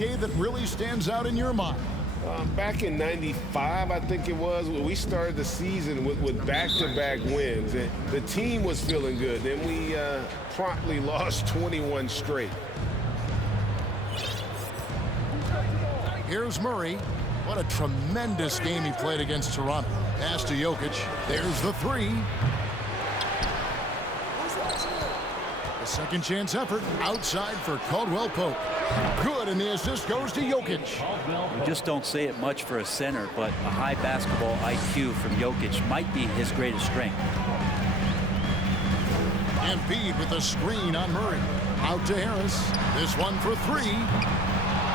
That really stands out in your mind? Back in '95, I think it was, when we started the season with back-to-back wins. And the team was feeling good. Then we promptly lost 21 straight. Here's Murray. What a tremendous game he played against Toronto. Pass to Jokic. There's the three. The second chance effort outside for Caldwell Pope. Good, and the assist goes to Jokic. We just don't say it much for a center, but a high basketball IQ from Jokic might be his greatest strength. Embiid with the screen on Murray. Out to Harris. This one for three.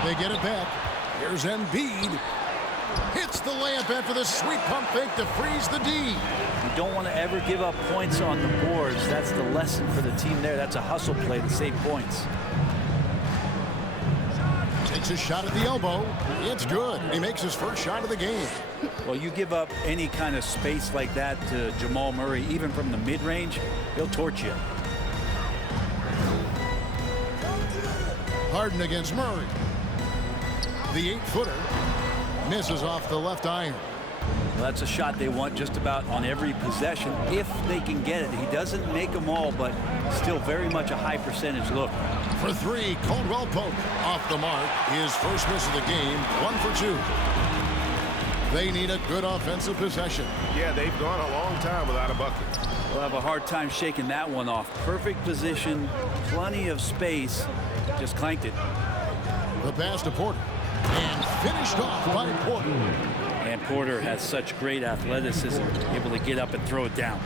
They get it back. Here's Embiid. Hits the layup after the sweet pump fake to freeze the D. You don't want to ever give up points on the boards. That's the lesson for the team there. That's a hustle play to save points. Takes a shot at the elbow. It's good. He makes his first shot of the game. Well, you give up any kind of space like that to Jamal Murray, even from the mid-range, he'll torch you. Harden against Murray. The 8-footer misses off the left iron. Well, that's a shot they want just about on every possession if they can get it. He doesn't make them all, but still very much a high percentage look. For three, Caldwell Pope off the mark. His first miss of the game, 1 for 2. They need a good offensive possession. Yeah, they've gone a long time without a bucket. We'll have a hard time shaking that one off. Perfect position, plenty of space, just clanked it. The pass to Porter, and finished off by Porter. And Porter has such great athleticism, able to get up and throw it down.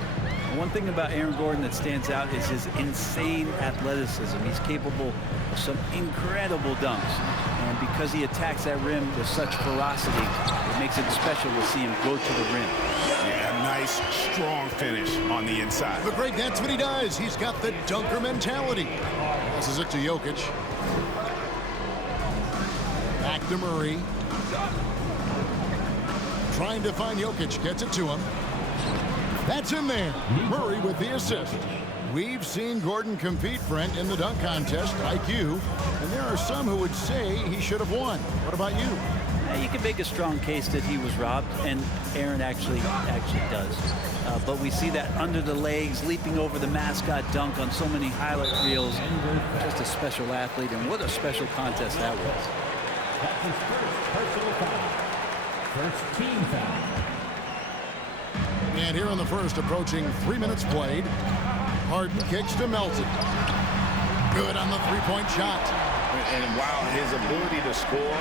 And one thing about Aaron Gordon that stands out is his insane athleticism. He's capable of some incredible dunks. And because he attacks that rim with such ferocity, it makes it special to see him go to the rim. Yeah, nice, strong finish on the inside. The great, that's what he does. He's got the dunker mentality. Passes it to Jokic. Back to Murray. Trying to find Jokic, gets it to him. That's in there. Murray with the assist. We've seen Gordon compete, Brent, in the dunk contest, IQ, and there are some who would say he should have won. What about you? You can make a strong case that he was robbed, and Aaron actually does. But we see that under the legs, leaping over the mascot dunk on so many highlight reels. Just a special athlete, and what a special contest that was. That's his first personal foul. First team foul. And here in the first, approaching 3 minutes played, Harden kicks to Melton. Good on the three-point shot. And while his ability to score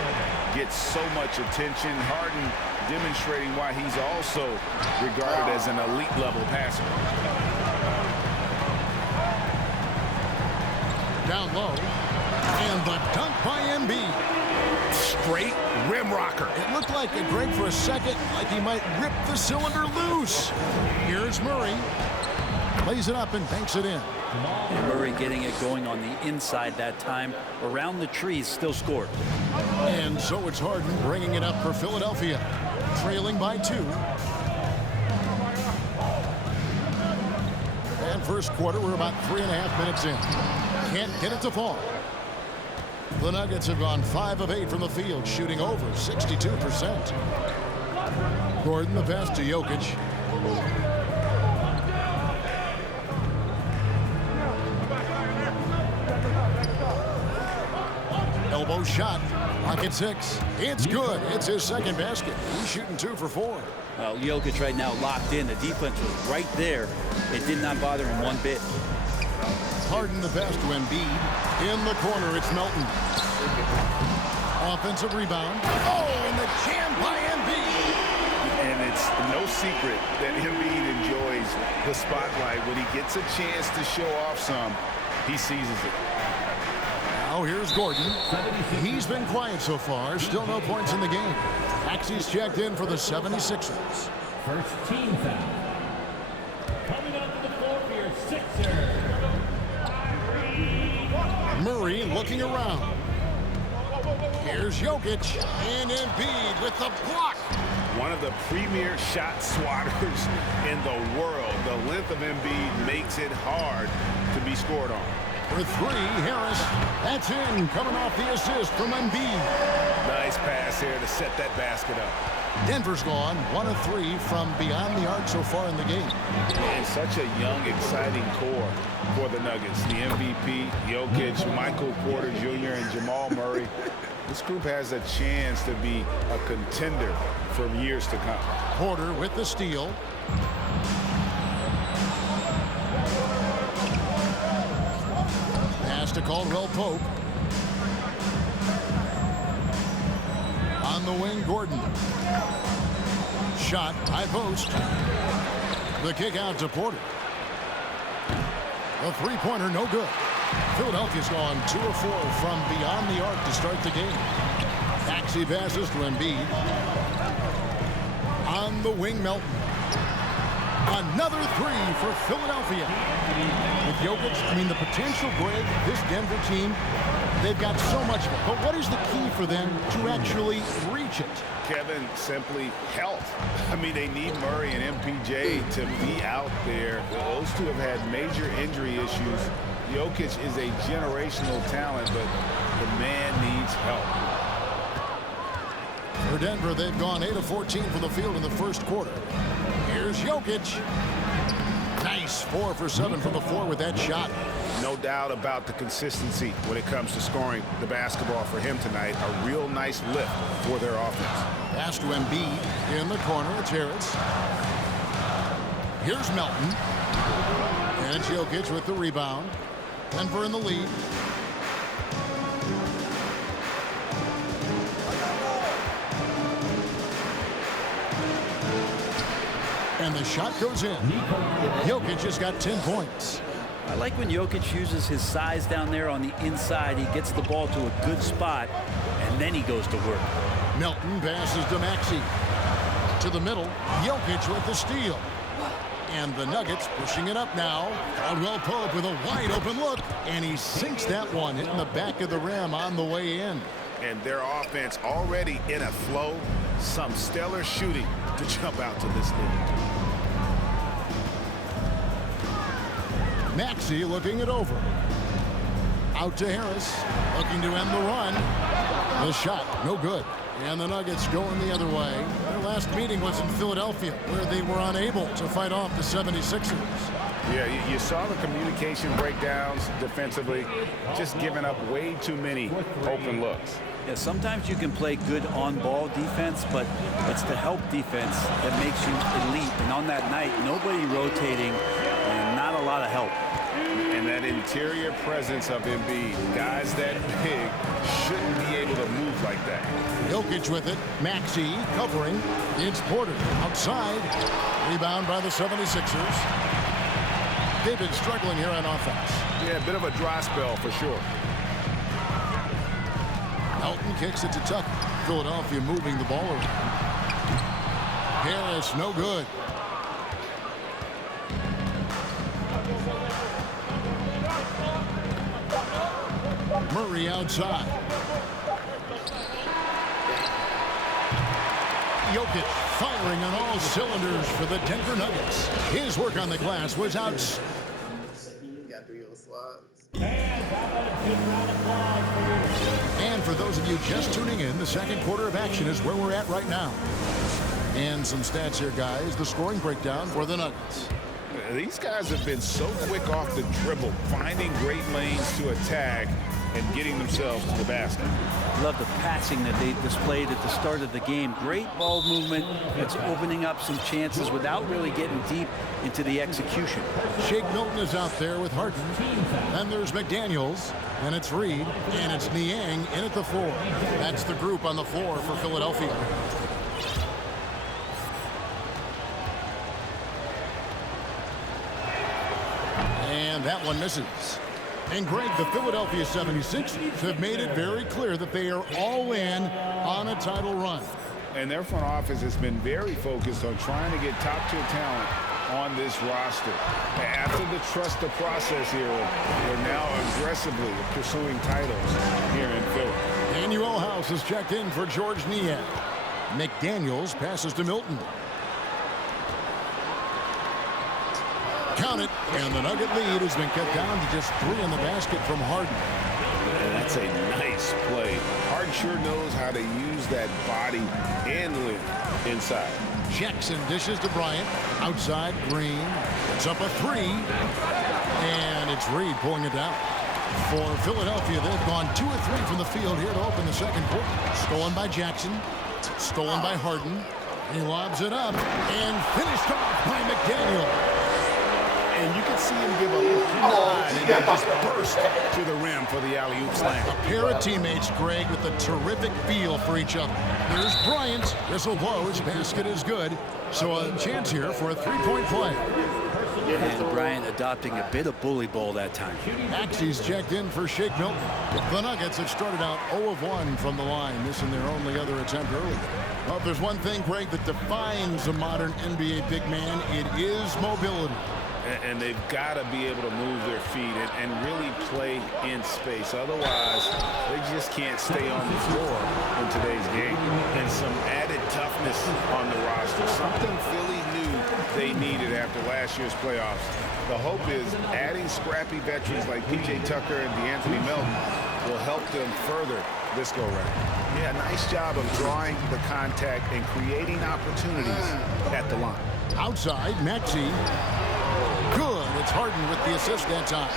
gets so much attention, Harden demonstrating why he's also regarded as an elite-level passer. Down low. And the dunk by Embiid. Straight rim rocker. It looked like a break for a second, like he might rip the cylinder loose. Here's Murray. Plays it up and banks it in. And Murray getting it going on the inside that time. Around the trees, still scored. And so it's Harden bringing it up for Philadelphia. Trailing by 2. And first quarter, we're about 3.5 minutes in. Can't get it to fall. The Nuggets have gone 5 of 8 from the field, shooting over 62%. Gordon, the pass to Jokic. Elbow shot. Pocket 6. It's good. It's his second basket. He's shooting 2 for 4. Well, Jokic right now locked in. The defense was right there. It did not bother him one bit. Harden the pass to Embiid. In the corner, it's Melton. Offensive rebound. Oh, and the jam by Embiid. And it's no secret that Embiid enjoys the spotlight. When he gets a chance to show off some, he seizes it. Now here's Gordon. He's been quiet so far. Still no points in the game. Taxi's checked in for the 76ers. First team foul. Coming onto the floor for your Sixers. Murray looking around. Here's Jokic and Embiid with the block. One of the premier shot swatters in the world. The length of Embiid makes it hard to be scored on. For three, Harris. That's in, coming off the assist from Embiid. Nice pass here to set that basket up. Denver's gone 1 of 3 from beyond the arc so far in the game. And such a young, exciting core for the Nuggets. The MVP, Jokic, Michael Porter Jr., and Jamal Murray. This group has a chance to be a contender for years to come. Porter with the steal. Pass to Caldwell Pope. On the wing, Gordon. Shot, high post. The kick out to Porter. The three-pointer, no good. Philadelphia's gone 2 of 4 from beyond the arc to start the game. Maxey passes to Embiid. On the wing, Melton. Another three for Philadelphia. With Jokic, I mean, the potential, Greg, this Denver team, they've got so much of it. But what is the key for them to actually reach it? Kevin, simply health. I mean, they need Murray and MPJ to be out there. Those two have had major injury issues. Jokic is a generational talent, but the man needs help. For Denver, they've gone 8 of 14 from the field in the first quarter. Here's Jokic. Nice 4 for 7 from the floor with that shot. No doubt about the consistency when it comes to scoring the basketball for him tonight. A real nice lift for their offense. Pass to Embiid in the corner. It's Harris. Here's Melton. And it's Jokic with the rebound. Denver in the lead. And the shot goes in. Jokic has got 10 points. I like when Jokic uses his size down there on the inside. He gets the ball to a good spot, and then he goes to work. Melton passes to Maxey. To the middle, Jokic with the steal. And the Nuggets pushing it up now. Caldwell Pope with a wide open look. And he sinks that one, hitting the back of the rim on the way in. And their offense already in a flow. Some stellar shooting to jump out to this lead. Maxey looking it over. Out to Harris. Looking to end the run. The shot, no good. And the Nuggets going the other way. Their last meeting was in Philadelphia, where they were unable to fight off the 76ers. Yeah, you saw the communication breakdowns defensively, just giving up way too many open looks. Yeah, sometimes you can play good on-ball defense, but it's the help defense that makes you elite. And on that night, nobody rotating and not a lot of help. And that interior presence of Embiid, guys that big shouldn't be able to move like that. Jokic with it. Maxey covering. It's Porter outside. Rebound by the 76ers. They've been struggling here on offense. Yeah, a bit of a dry spell for sure. Melton kicks it to Tucker. Philadelphia moving the ball around. Harris, no good. Murray outside. Jokic firing on all cylinders for the Denver Nuggets. His work on the glass was out. And for those of you just tuning in, the second quarter of action is where we're at right now. And some stats here, guys. The scoring breakdown for the Nuggets. These guys have been so quick off the dribble, finding great lanes to attack and getting themselves to the basket. Love the passing that they displayed at the start of the game. Great ball movement. It's opening up some chances without really getting deep into the execution. Shake Milton is out there with Harden. Then there's McDaniels, and it's Reed, and it's Niang in at the 4. That's the group on the floor for Philadelphia. And that one misses. And Greg, the Philadelphia 76ers have made it very clear that they are all in on a title run. And their front office has been very focused on trying to get top-tier talent on this roster. After the trust the process era, they're now aggressively pursuing titles here in Philly. Danuel House is checked in for George Niang. McDaniels passes to Milton. Count it, and the Nugget lead has been cut down to just 3 in the basket from Harden. And that's a nice play. Harden sure knows how to use that body and length inside. Jackson dishes to Bryant. Outside, Green. It's up a 3. And it's Reed pulling it down. For Philadelphia, they've gone 2 of 3 from the field here to open the second quarter. Stolen by Jackson. Stolen by Harden. He lobs it up and finished off by McDaniel. And you can see him give a little nod and then just burst to the rim for the alley-oop slam. A pair of teammates, Greg, with a terrific feel for each other. Here's Bryant. Whistle blows. Basket is good. So a chance here for a 3-point play. And Bryant adopting a bit of bully ball that time. Maxey's checked in for Shake Milton. The Nuggets have started out 0 of 1 from the line, missing their only other attempt early. Well, if there's one thing, Greg, that defines a modern NBA big man, it is mobility. And they've got to be able to move their feet and really play in space. Otherwise, they just can't stay on the floor in today's game. And some added toughness on the roster. Something Philly knew they needed after last year's playoffs. The hope is adding scrappy veterans like P.J. Tucker and DeAnthony Melton will help them further this go-round. Yeah, nice job of drawing the contact and creating opportunities at the line. Outside, Maxey. Good. It's Harden with the assist that time.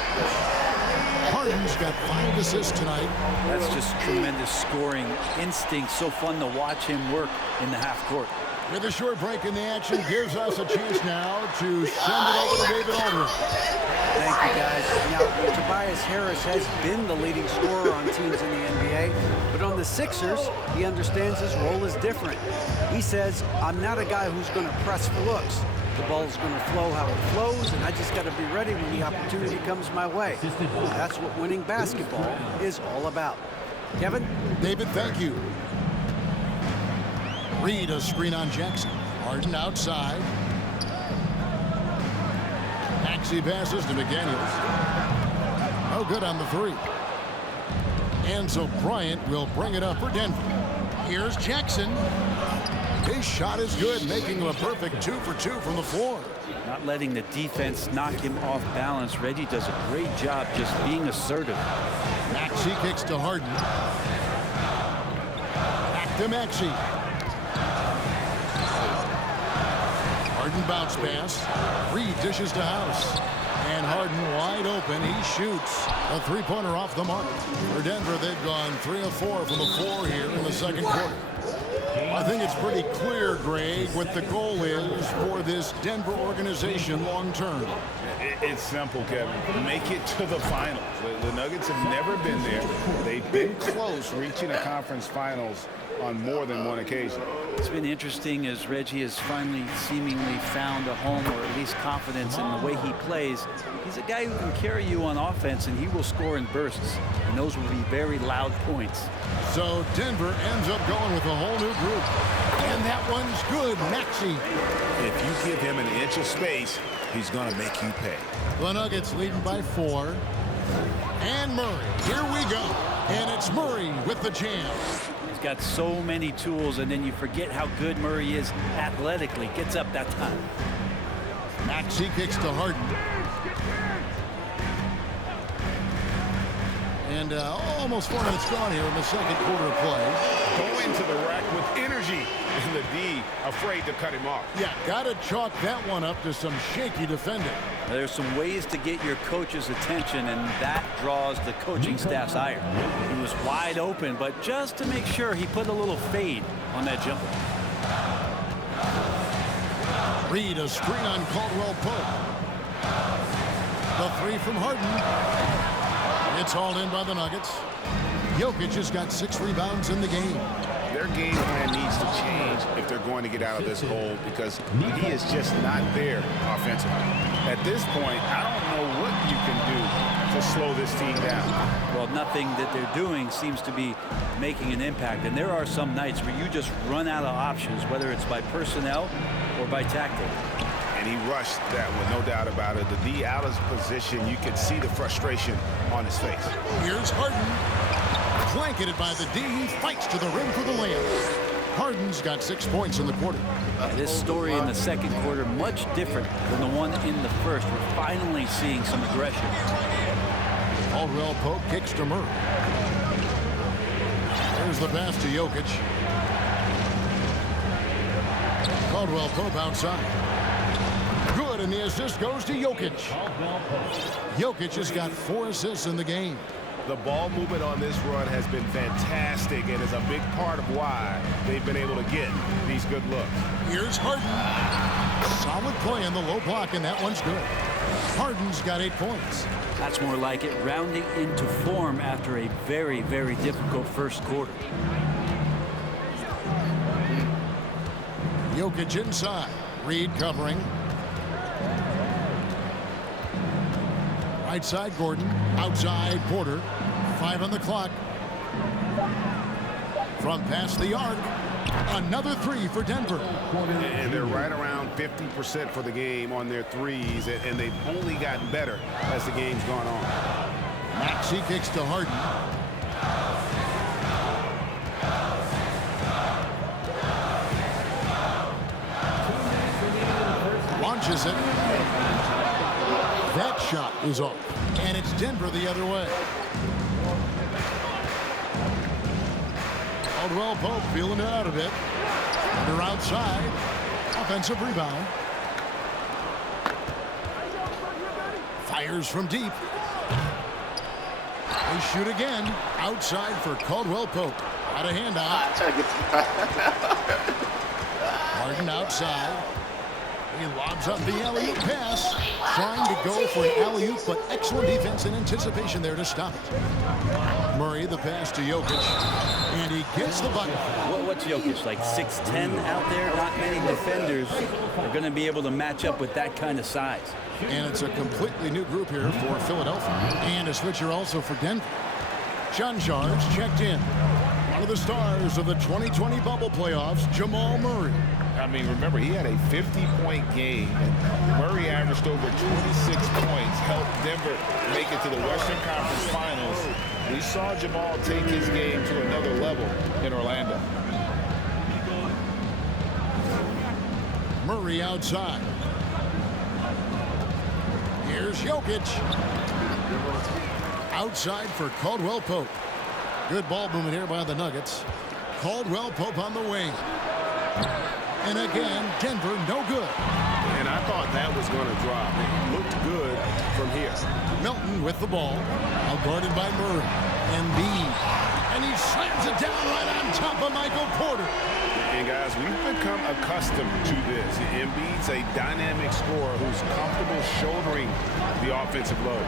Harden's got 5 assists tonight. That's just tremendous scoring instinct. So fun to watch him work in the half court. With a short break in the action, gives us a chance now to send it over to David Aldridge. Thank you, guys. Now, Tobias Harris has been the leading scorer on teams in the NBA, but on the Sixers, he understands his role is different. He says, I'm not a guy who's going to press for looks. The ball's going to flow how it flows, and I just got to be ready when the opportunity comes my way. That's what winning basketball is all about. Kevin? David, thank you. Reed, a screen on Jackson. Harden outside. Maxey passes to McDaniels. No good on the 3. And so Bryant will bring it up for Denver. Here's Jackson. His shot is good, making him a perfect 2 for 2 from the floor. Not letting the defense knock him off balance. Reggie does a great job just being assertive. Maxey kicks to Harden. Back to Maxey. Harden bounce pass. Reed dishes to House. And Harden wide open. He shoots a 3-pointer off the mark. For Denver, they've gone 3 of 4 from the floor here in the second quarter. I think it's pretty clear, Greg, what the goal is for this Denver organization long term. It's simple, Kevin. Make it to the finals. The Nuggets have never been there. They've been close reaching a conference finals on more than one occasion. It's been interesting as Reggie has finally seemingly found a home, or at least confidence in the way he plays. He's a guy who can carry you on offense, and he will score in bursts, and those will be very loud points. So Denver ends up going with a whole new group. And that one's good. Maxey. If you give him an inch of space, he's going to make you pay. The Nuggets leading by 4. And Murray. Here we go. And it's Murray with the jam. He's got so many tools, and then you forget how good Murray is athletically. Gets up that time. Maxey kicks to Harden. And almost 4 minutes gone here in the second quarter of play. Go into the rack with energy. And the D afraid to cut him off. Yeah, got to chalk that one up to some shaky defending. There's some ways to get your coach's attention, and that draws the coaching staff's ire. He was wide open, but just to make sure, he put a little fade on that jumper. Reed, a screen on Caldwell Pope. The 3 from Harden. It's hauled in by the Nuggets. Jokic has got 6 rebounds in the game. Their game plan needs to change if they're going to get out of this hole, because he is just not there offensively. At this point, I don't know what you can do to slow this team down. Well, nothing that they're doing seems to be making an impact. And there are some nights where you just run out of options, whether it's by personnel or by tactic. And he rushed that one, no doubt about it. The D out of position, you can see the frustration on his face. Here's Harden. Blanketed by the D. He fights to the rim for the layup. Harden's got 6 points in the quarter. This story in the second quarter, much different than the one in the first. We're finally seeing some aggression. Caldwell Pope kicks to Murray. There's the pass to Jokic. Caldwell Pope outside. Good, and the assist goes to Jokic. Jokic has got 4 assists in the game. The ball movement on this run has been fantastic and is a big part of why they've been able to get these good looks. Here's Harden. Solid play in the low block, and that one's good. Harden's got 8 points. That's more like it, rounding into form after a very, very difficult first quarter. Jokic inside. Reed covering. Right side, Gordon. Outside, Porter. 5 on the clock. From past the arc. Another 3 for Denver. And they're right around 50% for the game on their threes, and they've only gotten better as the game's gone on. Maxey kicks to Harden. Launches it. That shot is off. And it's Denver the other way. Caldwell Pope feeling it out a bit. They're outside. Offensive rebound. Fires from deep. They shoot again. Outside for Caldwell Pope. Out of handout. Harden outside. He lobs up the alley-oop pass. Trying to go for an alley-oop, but excellent defense and anticipation there to stop it. Murray, the pass to Jokic. And he gets the bucket. What's Jokic, like 6'10" out there? Not many defenders are going to be able to match up with that kind of size. And it's a completely new group here for Philadelphia. And a switcher also for Denver. John Shards checked in. One of the stars of the 2020 bubble playoffs, Jamal Murray. I mean, remember, he had a 50-point game, and Murray averaged over 26 points, helped Denver make it to the Western Conference Finals. We saw Jamal take his game to another level in Orlando. Murray outside. Here's Jokic. Outside for Caldwell Pope. Good ball movement here by the Nuggets. Caldwell Pope on the wing. And again, Denver no good. And I thought that was going to drop. It looked good from here. Milton with the ball. Now guarded by Murray. Embiid. And he slams it down right on top of Michael Porter. And guys, we've become accustomed to this. Embiid's a dynamic scorer who's comfortable shouldering the offensive load.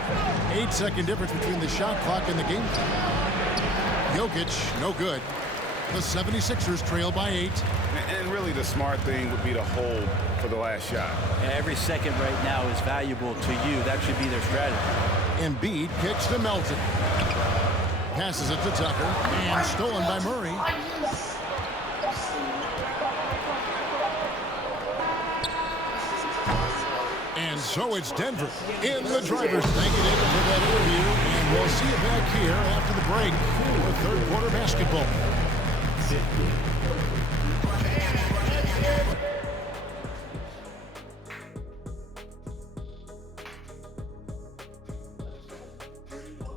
8-second difference between the shot clock and the game clock. Jokic, no good. The 76ers trail by 8. And really the smart thing would be to hold for the last shot. Every second right now is valuable to you. That should be their strategy. Embiid kicks to Melton. Passes it to Tucker. And stolen by Murray. And so it's Denver in the driver's. Thank you, David, for that interview. And we'll see you back here after the break for third quarter basketball.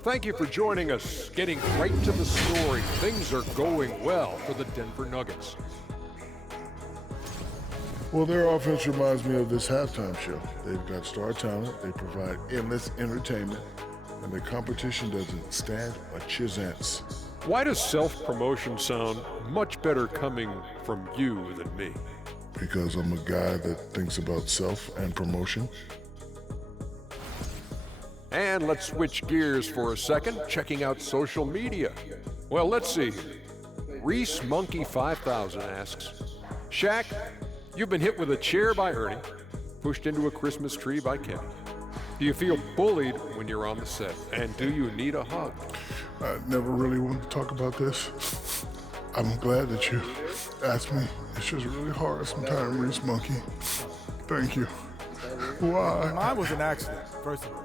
Thank you for joining us. Getting right to the story, things are going well for the Denver Nuggets. Well, their offense reminds me of this halftime show. They've got star talent, they provide endless entertainment, and the competition doesn't stand a chance. Why does self-promotion sound much better coming from you than me? Because I'm a guy that thinks about self and promotion. And let's switch gears for a second, checking out social media. Well, let's see. Reese Monkey 5000 asks, Shaq, you've been hit with a chair by Ernie, pushed into a Christmas tree by Kenny. Do you feel bullied when you're on the set? And do you need a hug? I never really wanted to talk about this. I'm glad that you asked me. It's just really hard sometimes, Reese Monkey. Thank you. Why? Mine was an accident, first of all.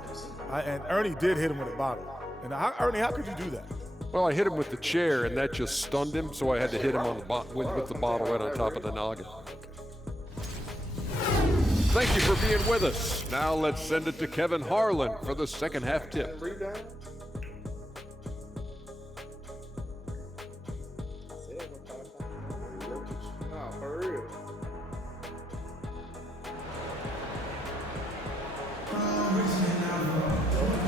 And Ernie did hit him with a bottle. And Ernie, how could you do that? Well, I hit him with the chair, and that just stunned him, so I had to hit him on the with the bottle right on top of the noggin. Thank you for being with us. Now let's send it to Kevin Harlan for the second half tip.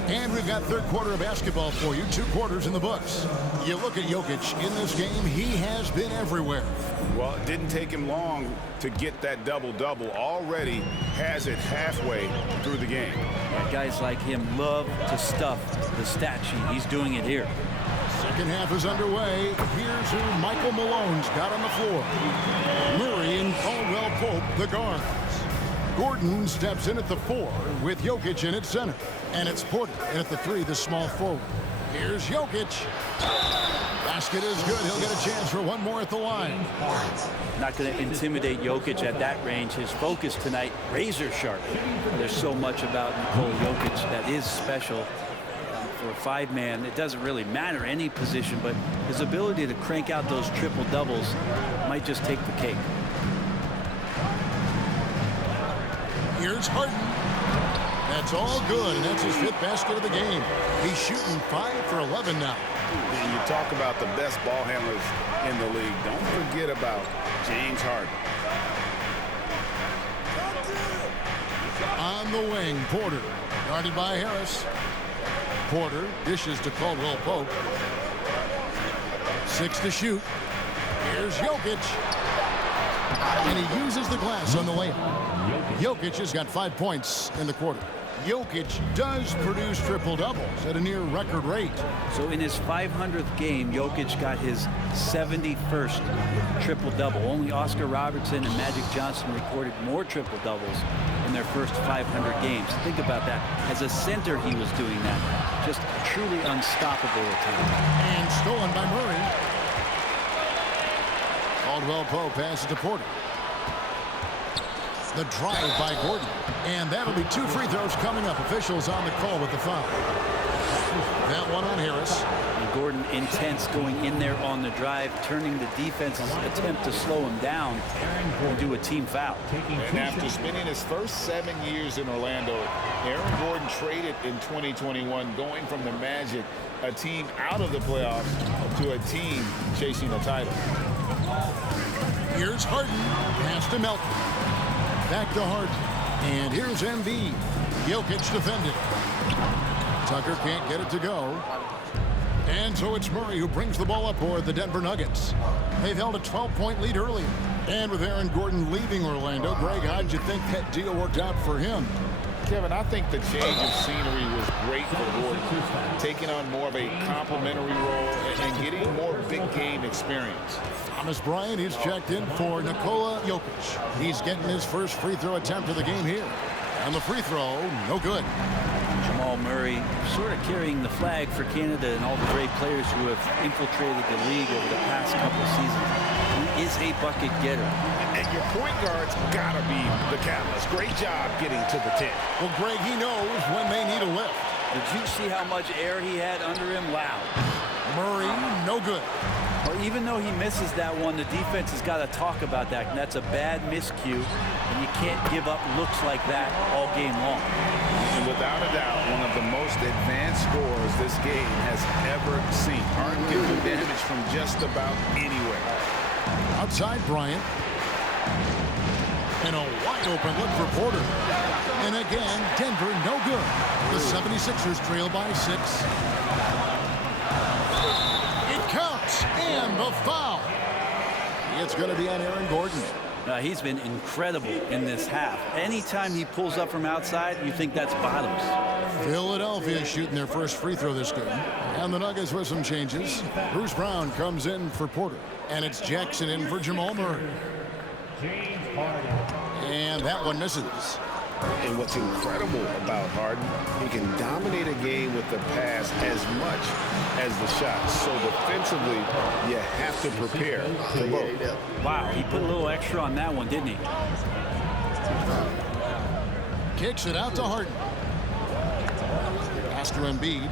And we've got third quarter of basketball for you, 2 quarters in the books. You look at Jokic in this game, he has been everywhere. Well, it didn't take him long to get that double-double. Already has it halfway through the game. Guys like him love to stuff the stat sheet. He's doing it here. Second half is underway. Here's who Michael Malone's got on the floor. Murray and Caldwell Pope, the guards. Gordon steps in at the 4 with Jokic in at center. And it's Porter in at the 3, the small forward. Here's Jokic. Basket is good. He'll get a chance for one more at the line. Not going to intimidate Jokic at that range. His focus tonight, razor sharp. There's so much about Nikola Jokic that is special. For a 5-man, it doesn't really matter any position, but his ability to crank out those triple doubles might just take the cake. Here's Harden. That's all good, and that's his 5th basket of the game. He's shooting 5 for 11 now. And you talk about the best ball handlers in the league. Don't forget about James Harden. On the wing, Porter, guarded by Harris. Porter dishes to Caldwell Pope. 6 to shoot. Here's Jokic. And he uses the glass on the layup. Jokic has got 5 points in the quarter. Jokic does produce triple-doubles at a near record rate. So in his 500th game, Jokic got his 71st triple-double. Only Oscar Robertson and Magic Johnson recorded more triple-doubles in their first 500 games. Think about that. As a center, he was doing that. Just truly unstoppable at times. And stolen by Murray. Caldwell Pope passes to Porter. The drive by Gordon. And that'll be 2 free throws coming up. Officials on the call with the foul. That one on Harris. And Gordon intense going in there on the drive, turning the defense's attempt to slow him down and do a team foul. And after spending his first 7 years in Orlando, Aaron Gordon traded in 2021, going from the Magic, a team out of the playoffs, to a team chasing a title. Here's Harden. Pass to Melton. Back to Harden. And here's Embiid. Jokic defended. Tucker can't get it to go. And so it's Murray who brings the ball up for the Denver Nuggets. They've held a 12-point lead earlier. And with Aaron Gordon leaving Orlando, Greg, how'd you think that deal worked out for him? Kevin, I think the change of scenery was great for Gordon, taking on more of a complimentary role and getting more big-game experience. Thomas Bryant, he's checked in for Nikola Jokic. He's getting his first free throw attempt of the game here. And the free throw, no good. Jamal Murray sort of carrying the flag for Canada and all the great players who have infiltrated the league over the past couple of seasons. He is a bucket getter. And your point guard's got to be the catalyst. Great job getting to the 10. Well, Greg, he knows when they need a lift. Did you see how much air he had under him? Wow. Murray, no good. Well, even though he misses that one, the defense has got to talk about that. And that's a bad miscue, and you can't give up looks like that all game long. And without a doubt, one of the most advanced scorers this game has ever seen. Harden can do damage from just about anywhere. Outside Bryant. And a wide open look for Porter. And again, Denver no good. The 76ers trail by 6. It counts, and the foul. It's going to be on Aaron Gordon. He's been incredible in this half. Anytime he pulls up from outside, you think that's bottoms. Philadelphia shooting their first free throw this game. And the Nuggets with some changes. Bruce Brown comes in for Porter. And it's Jackson in for Jamal Murray. And that one misses. And what's incredible about Harden, he can dominate a game with the pass as much as the shot. So defensively, you have to prepare for both. Wow, he put a little extra on that one, didn't he? Kicks it out to Harden. Pass to Embiid.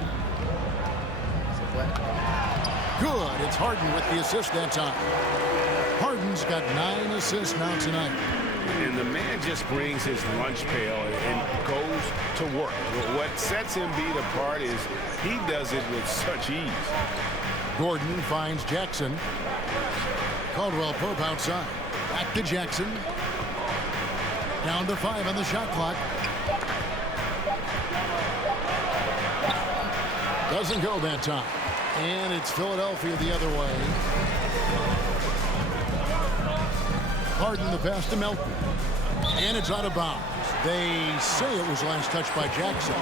Good. It's Harden with the assist that time. Harden's got 9 assists now tonight. And the man just brings his lunch pail and goes to work. What sets Embiid apart is he does it with such ease. Gordon finds Jackson. Caldwell Pope outside. Back to Jackson. Down to 5 on the shot clock. Doesn't go that time. And it's Philadelphia the other way. Harden the pass to Melton. And it's out of bounds. They say it was last touched by Jackson.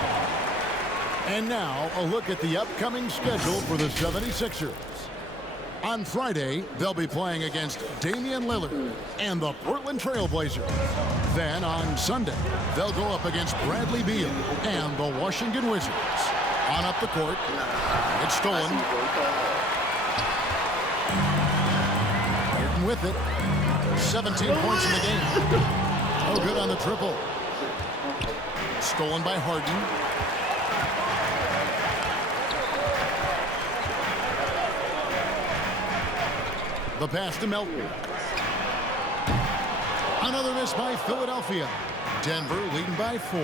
And now a look at the upcoming schedule for the 76ers. On Friday, they'll be playing against Damian Lillard and the Portland Trail Blazers. Then on Sunday, they'll go up against Bradley Beal and the Washington Wizards. On up the court. It's stolen. Harden with it. 17 points in the game. No good on the triple. Stolen by Harden. The pass to Melton. Another miss by Philadelphia. Denver leading by 4.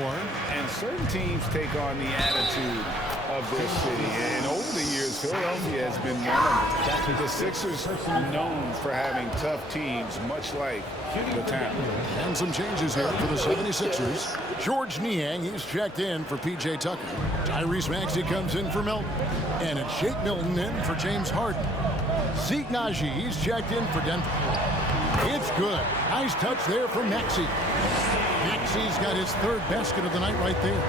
And certain teams take on the attitude of their city. And over the years, Philadelphia has been one of them. The Sixers known for having tough teams, much like the town. And some changes here for the 76ers. George Niang, he's checked in for P.J. Tucker. Tyrese Maxey comes in for Melton. And it's Shake Milton in for James Harden. Zeke Naji, he's checked in for Denver. It's good. Nice touch there from Maxey. Maxey's got his 3rd basket of the night right there.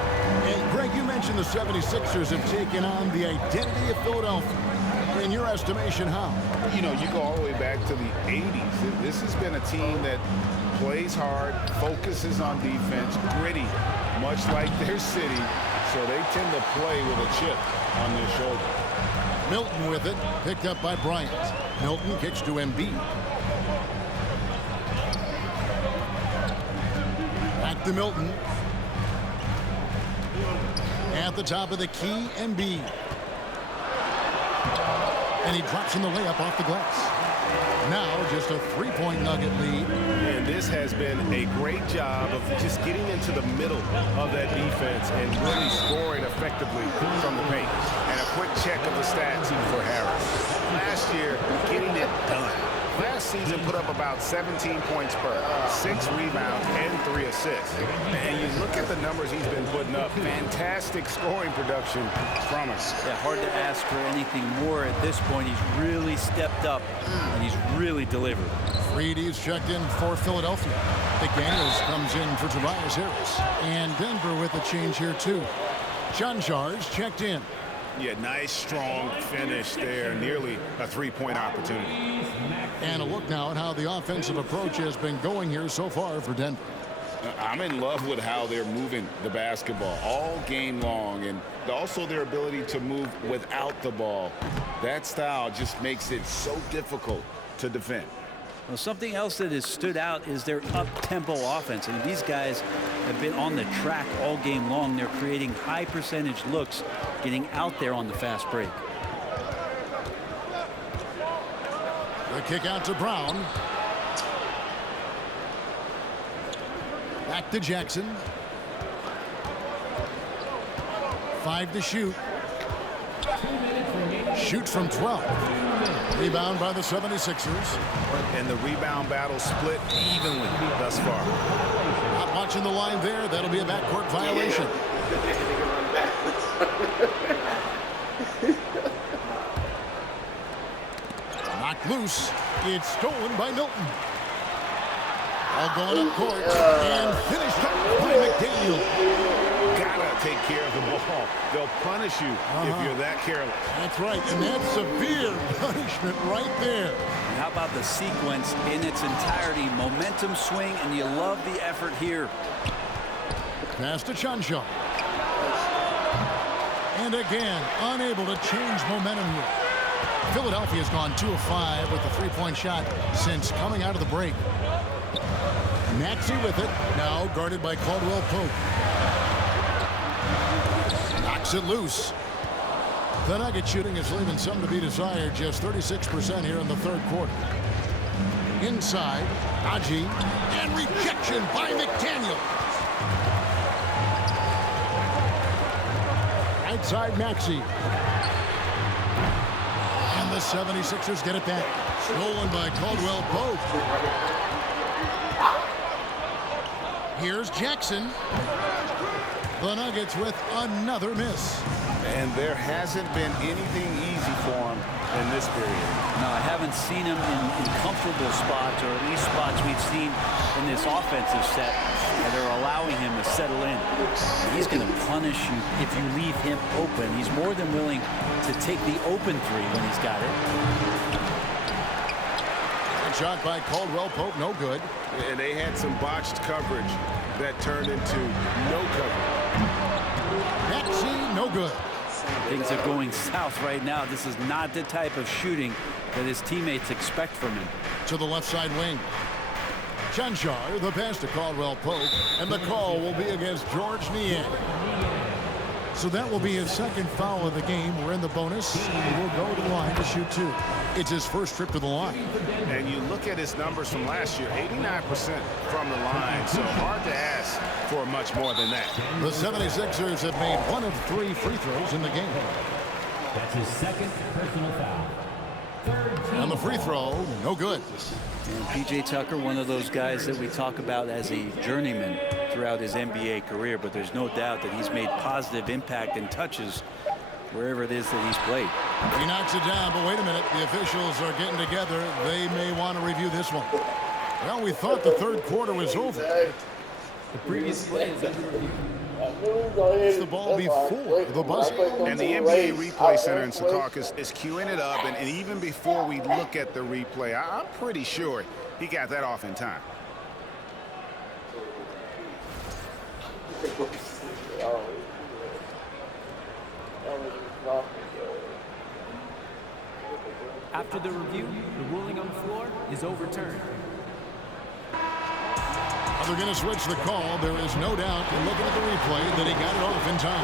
And Greg, you mentioned the 76ers have taken on the identity of Philadelphia. In your estimation, how? You know, you go all the way back to the 80s. This has been a team that plays hard, focuses on defense, gritty, much like their city. So they tend to play with a chip on their shoulder. Milton with it, picked up by Bryant. Milton kicks to Embiid. Back to Milton. At the top of the key, Embiid. And he drops in the layup off the glass. Now just a 3-point Nugget lead. And this has been a great job of just getting into the middle of that defense and really scoring effectively from the paint. And a quick check of the stats for Harris. Last year, getting it done. Last season put up about 17 points per, 6 rebounds, and 3 assists. And you look at the numbers he's been putting up, fantastic scoring production from him. Yeah, hard to ask for anything more at this point. He's really stepped up, and he's really delivered. Reedy's checked in for Philadelphia. McDaniels comes in for Tobias Harris. And Denver with a change here, too. Janjar's checked in. Yeah, nice, strong finish there. Nearly a 3-point opportunity. And a look now at how the offensive approach has been going here so far for Denver. I'm in love with how they're moving the basketball all game long, and also their ability to move without the ball. That style just makes it so difficult to defend. Well, something else that has stood out is their up-tempo offense. I mean, these guys have been on the track all game long. They're creating high-percentage looks, getting out there on the fast break. The kick out to Brown. Back to Jackson. 5 to shoot. Shoots from 12. Rebound by the 76ers. And the rebound battle split evenly thus far. Not watching the line there. That'll be a backcourt violation. Knocked loose. It's stolen by Milton. All going up court and finished up by McDaniel. Gotta take care of the ball. They'll punish you if you're that careless. That's right, and that's severe punishment right there. And how about the sequence in its entirety? Momentum swing, and you love the effort here. Pass to Chanshaw. And again, unable to change momentum here. Philadelphia's gone 2 of 5 with a 3-point shot since coming out of the break. Maxey with it, now guarded by Caldwell Pope. Knocks it loose. The Nugget shooting is leaving some to be desired, just 36% here in the third quarter. Inside, Haji, and rejection by McDaniel. Right side, Maxey. And the 76ers get it back. Stolen by Caldwell Pope. Here's Jackson. The Nuggets with another miss. And there hasn't been anything easy for him in this period. No, I haven't seen him in comfortable spots, or at least spots we've seen in this offensive set that are allowing him to settle in. He's going to punish you if you leave him open. He's more than willing to take the open three when he's got it. Good shot by Caldwell Pope, no good. And they had some botched coverage that turned into no coverage. Maxey, no good. Things are going south right now. This is not the type of shooting that his teammates expect from him. To the left side wing. Chanchar, the pass to Caldwell Pope, and the call will be against Georges Niang. So that will be his second foul of the game. We're in the bonus. He will go to the line to shoot 2. It's his first trip to the line. And you look at his numbers from last year, 89% from the line, so hard to ask for much more than that. The 76ers have made 1 of 3 free throws in the game. That's his second personal foul. Third team And the free throw, no good. And P.J. Tucker, one of those guys that we talk about as a journeyman throughout his NBA career, but there's no doubt that he's made positive impact and touches wherever it is that he's played. He knocks it down, but wait a minute. The officials are getting together. They may want to review this one. Well, we thought the third quarter was over. The previous play is under review. It's the ball before the buzzer. And the NBA Replay Center in Secaucus is queuing it up, and even before we look at the replay, I'm pretty sure he got that off in time. After the review, the ruling on the floor is overturned. They're going to switch the call. There is no doubt in looking at the replay that he got it off in time.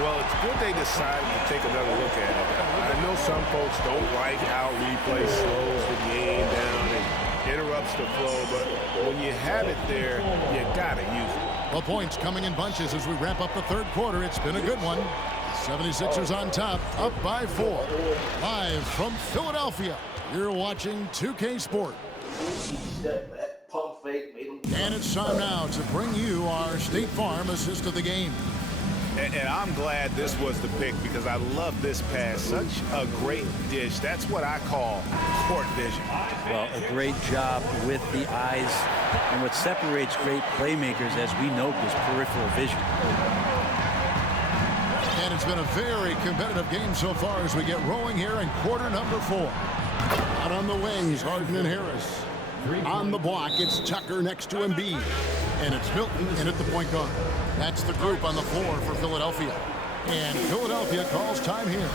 Well, it's good they decided to take another look at it. I know some folks don't like how replay slows the game down and interrupts the flow, but when you have it there, you got to use it. The points coming in bunches as we wrap up the third quarter. It's been a good one. 76ers on top, up by 4. Live from Philadelphia, you're watching 2K Sport. And it's time now to bring you our State Farm assist of the game. And I'm glad this was the pick because I love this pass. Such a great dish. That's what I call court vision. Well, a great job with the eyes. And what separates great playmakers, as we know, is peripheral vision. And it's been a very competitive game so far as we get rolling here in quarter number 4. Out on the wings, Harden and Harris. On the block, it's Tucker next to Embiid. And it's Milton in at the point guard. That's the group on the floor for Philadelphia. And Philadelphia calls time here.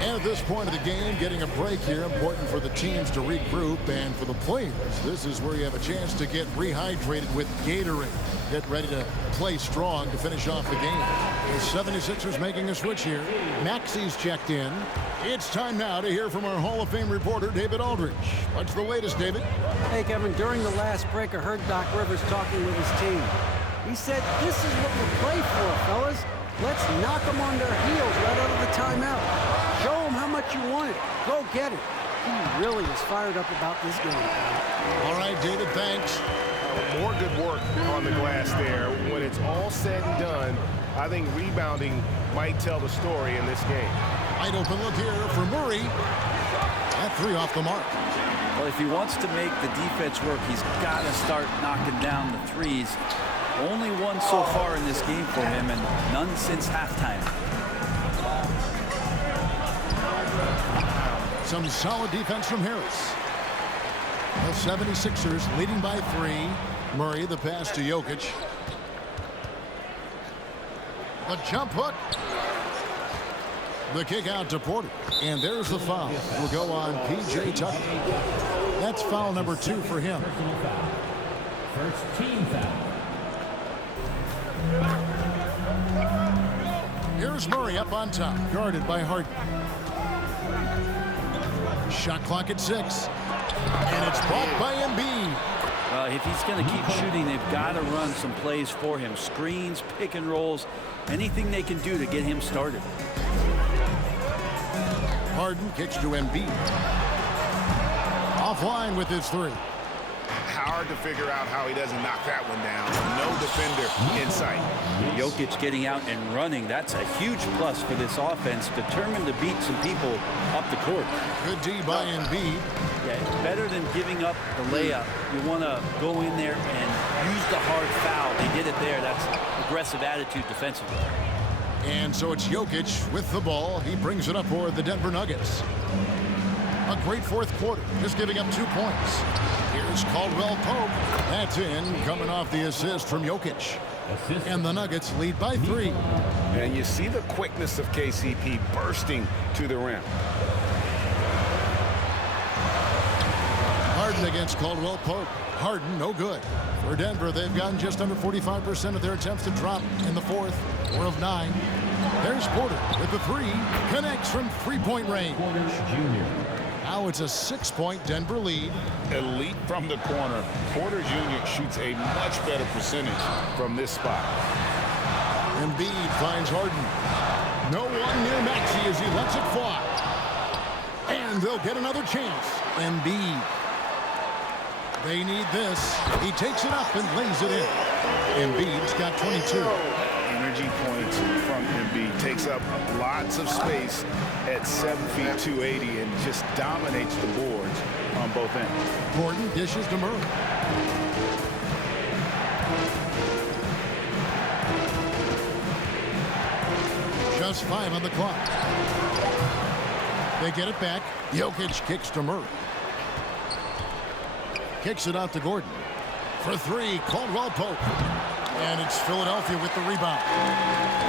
And at this point of the game, getting a break here, important for the teams to regroup, and for the players, this is where you have a chance to get rehydrated with Gatorade. Get ready to play strong to finish off the game. The 76ers making a switch here. Maxey's checked in. It's time now to hear from our Hall of Fame reporter, David Aldridge. What's the latest, David? Hey, Kevin, during the last break, I heard Doc Rivers talking with his team. He said, this is what we play for, fellas. Let's knock them on their heels right out of the timeout. Show them how much you want it. Go get it. He really is fired up about this game. All right, David, thanks. More good work on the glass there. When it's all said and done, I think rebounding might tell the story in this game. Wide open look here for Murray. That 3 off the mark. Well, if he wants to make the defense work, he's got to start knocking down the threes. Only one so far in this game for him, and none since halftime. Some solid defense from Harris. The 76ers leading by 3. Murray, the pass to Jokic. The jump hook. The kick out to Porter. And there's the foul. Will go on P.J. Tucker. That's foul number 2 for him. First team foul. Here's Murray up on top, guarded by Harden. Shot clock at 6. And it's blocked by Embiid. If he's going to keep shooting, they've got to run some plays for him. Screens, pick and rolls, anything they can do to get him started. Harden kicks to Embiid. Offline with his 3. Hard to figure out how he doesn't knock that one down. No defender in sight. Jokic getting out and running. That's a huge plus for this offense. Determined to beat some people up the court. Good D by Embiid. Yeah, it's better than giving up the layup. You want to go in there and use the hard foul. They did it there. That's aggressive attitude defensively. And so it's Jokic with the ball. He brings it up for the Denver Nuggets. A great fourth quarter, just giving up 2 points. Here's Caldwell Pope. That's in, coming off the assist from Jokic. And the Nuggets lead by 3. And you see the quickness of KCP bursting to the rim. Harden against Caldwell Pope. Harden, no good. For Denver, they've gotten just under 45% of their attempts to drop in the fourth, 4 of 9. There's Porter with the 3. Connects from three-point range. Now it's a 6-point Denver lead. Elite from the corner. Porter Jr. shoots a much better percentage from this spot. Embiid finds Harden. No one near Maxey as he lets it fly. And they'll get another chance. Embiid. They need this. He takes it up and lays it in. Embiid's got 22. Energy points from Embiid. Takes up lots of space at 7 feet 280 and just dominates the boards on both ends. Gordon dishes to Murray. Just 5 on the clock. They get it back. Jokic kicks to Murray. Kicks it out to Gordon. For 3, Caldwell Pope. And it's Philadelphia with the rebound.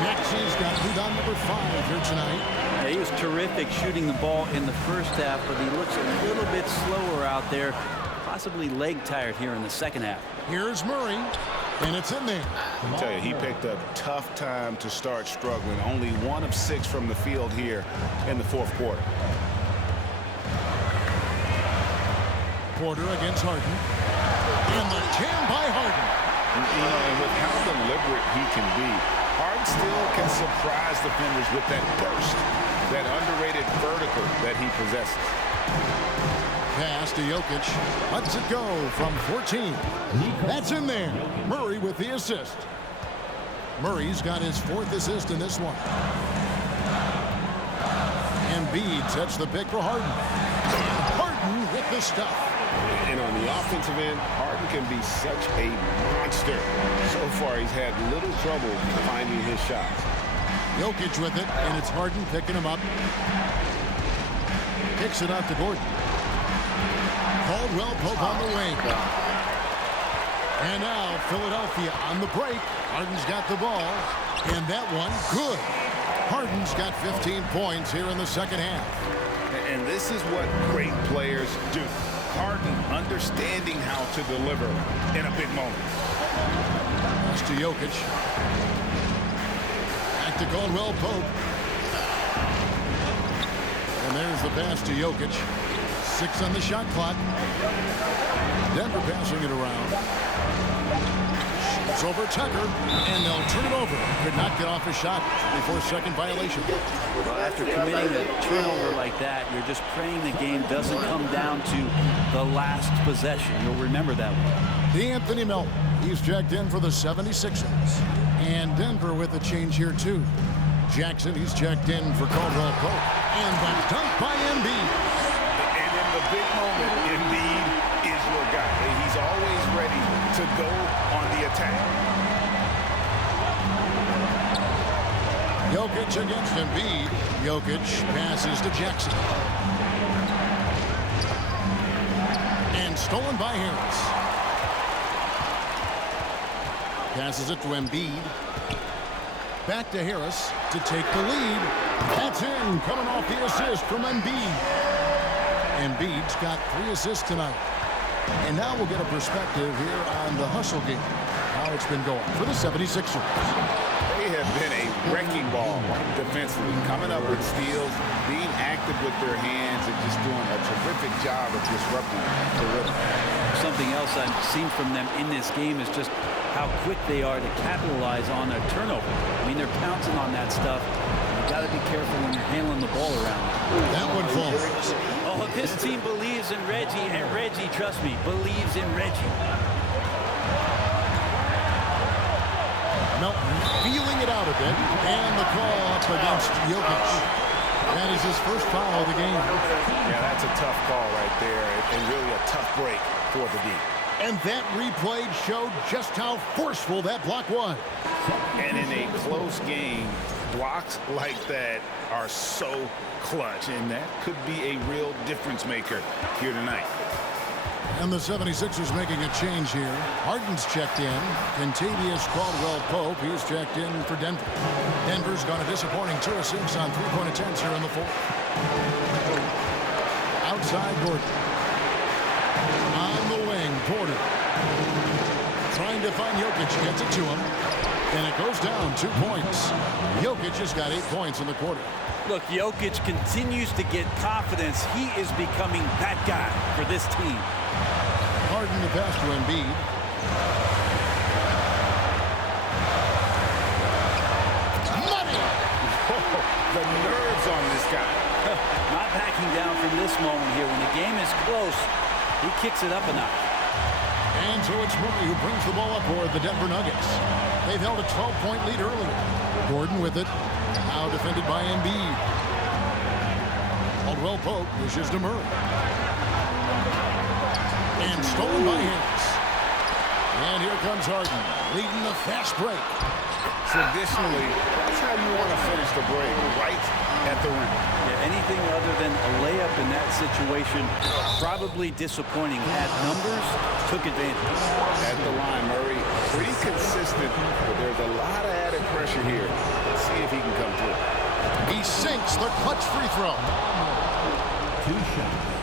Maxey's got rebound number 5 here tonight. Yeah, he was terrific shooting the ball in the first half, but he looks a little bit slower out there, possibly leg tired here in the second half. Here's Murray, and it's in there. I tell you, he picked a tough time to start struggling. Only 1 of 6 from the field here in the fourth quarter. Porter against Harden. And the jam by Harden. You know, and with how deliberate he can be, Harden still can surprise defenders with that burst, that underrated vertical that he possesses. Pass to Jokic. Lets it go from 14. That's in there. Murray with the assist. Murray's got his 4th assist in this one. Embiid sets the pick for Harden. Harden with the stuff. And on the offensive end, Harden can be such a monster. So far, he's had little trouble finding his shots. Jokic with it, and it's Harden picking him up. Kicks it out to Gordon. Caldwell Pope on the wing. And now Philadelphia on the break. Harden's got the ball, and that one good. Harden's got 15 points here in the second half. And this is what great players do. Harden understanding how to deliver in a big moment. Pass to Jokic. Back to Caldwell Pope. And there's the pass to Jokic. 6 on the shot clock. Denver passing it around. It's over Tucker, and they'll turn it over. Could not get off a shot before second violation. Well, after committing a turnover like that, you're just praying the game doesn't come down to the last possession. You'll remember that one. D'Anthony Melton, he's checked in for the 76ers. And Denver with a change here, too. Jackson, he's checked in for Caldwell Pope. And the dunk by Embiid. And in the big moment, Embiid is your guy. He's always ready to go on the attack. Jokic against Embiid. Jokic passes to Jackson. And stolen by Harris. Passes it to Embiid. Back to Harris to take the lead. That's in, coming off the assist from Embiid. Embiid's got 3 assists tonight. And now we'll get a perspective here on the hustle game. how it's been going for the 76ers. They have been a wrecking ball defensively, coming up with steals, being active with their hands, and just doing a terrific job of disrupting the rhythm. Something else I've seen from them in this game is just how quick they are to capitalize on their turnover. I mean, they're pouncing on that stuff. You got to be careful when you're handling the ball around. That one falls. Oh, this team believes in Reggie, and Reggie, trust me, believes in Reggie. Melton feeling it out a bit, and the call up against Jokic. That is his first foul of the game. Yeah, that's a tough call right there, and really a tough break for the D. And that replay showed just how forceful that block was. And in a close game, blocks like that are so clutch, and that could be a real difference maker here tonight. And the 76ers making a change here. Harden's checked in. Kentavious Caldwell-Pope, he's checked in for Denver. Denver's got a disappointing 2 of 6 on three-point attempts here in the fourth. Outside Gordon. On the wing, Porter. Trying to find Jokic, gets it to him. And it goes down 2 points. Jokic has got 8 points in the quarter. Look, Jokic continues to get confidence. He is becoming that guy for this team. Harden the pass to Embiid. Money! The nerves on this guy. Not backing down from this moment here. When the game is close, he kicks it up a notch. And so it's Murray who brings the ball up for the Denver Nuggets. They've held a 12-point lead earlier. Gordon with it. Now defended by Embiid. Caldwell-Pope pushes to Murray. And stolen by Harris. And here comes Harden, leading the fast break. Traditionally, that's how you want to finish the break, right at the rim. Yeah, anything other than a layup in that situation, probably disappointing. Had numbers, took advantage. At the line, Murray, pretty consistent, but there's a lot of added pressure here. Let's see if he can come through. He sinks the clutch free throw. 2 shots.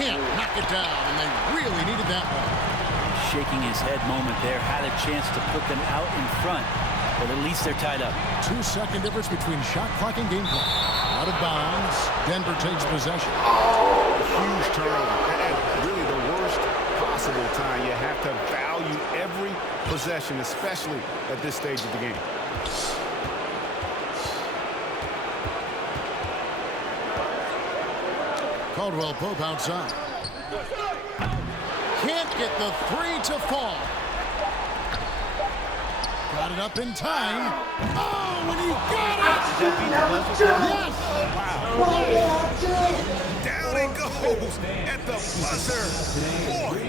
Can't knock it down, and they really needed that one. Shaking his head moment there, had a chance to put them out in front, but at least they're tied up. 2-second difference between shot clock and game clock. Out of bounds. Denver takes possession. Huge turnover. And really the worst possible time. You have to value every possession, especially at this stage of the game. Caldwell-Pope outside. Can't get the 3 to fall. Got it up in time. Oh, and he got it! Yes! Down it goes at the buzzer. Boy,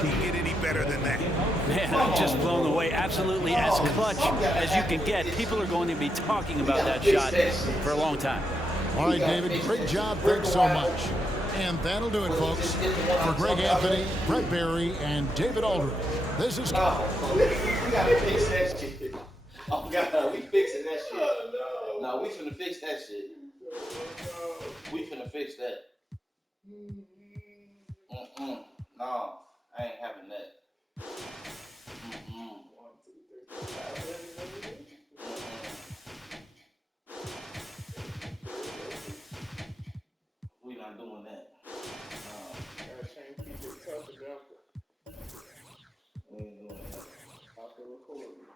can't get any better than that. Man, I'm just blown away. Absolutely as clutch as you can get. People are going to be talking about that shot for a long time. All right, David, great job. Thanks so much. And that'll do it, folks. For Greg Anthony, Brett Barry, and David Aldridge, this is... We gotta fix that shit. Oh, God, we fixing that shit. Oh, no. No, we finna fix that shit. We finna fix that. No, I ain't having that. We not doing that. We ain't doing that. Stop the recording.